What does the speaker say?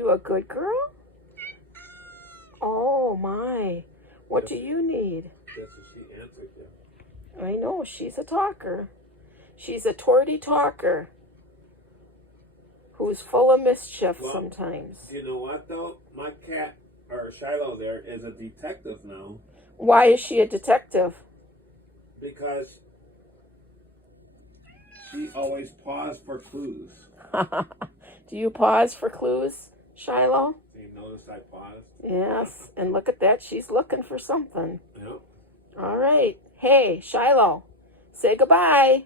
you a good girl? Oh, my. What do you need? That's what she answered you. I know, she's a talker. She's a tortie talker who's full of mischief sometimes. You know what, though? My cat, or Shiloh there, is a detective now. Why is she a detective? Because she always paused for clues. Do you pause for clues, Shiloh? You notice I paused? Yes, and look at that. She's looking for something. Yep. All right. Hey, Shiloh, say goodbye.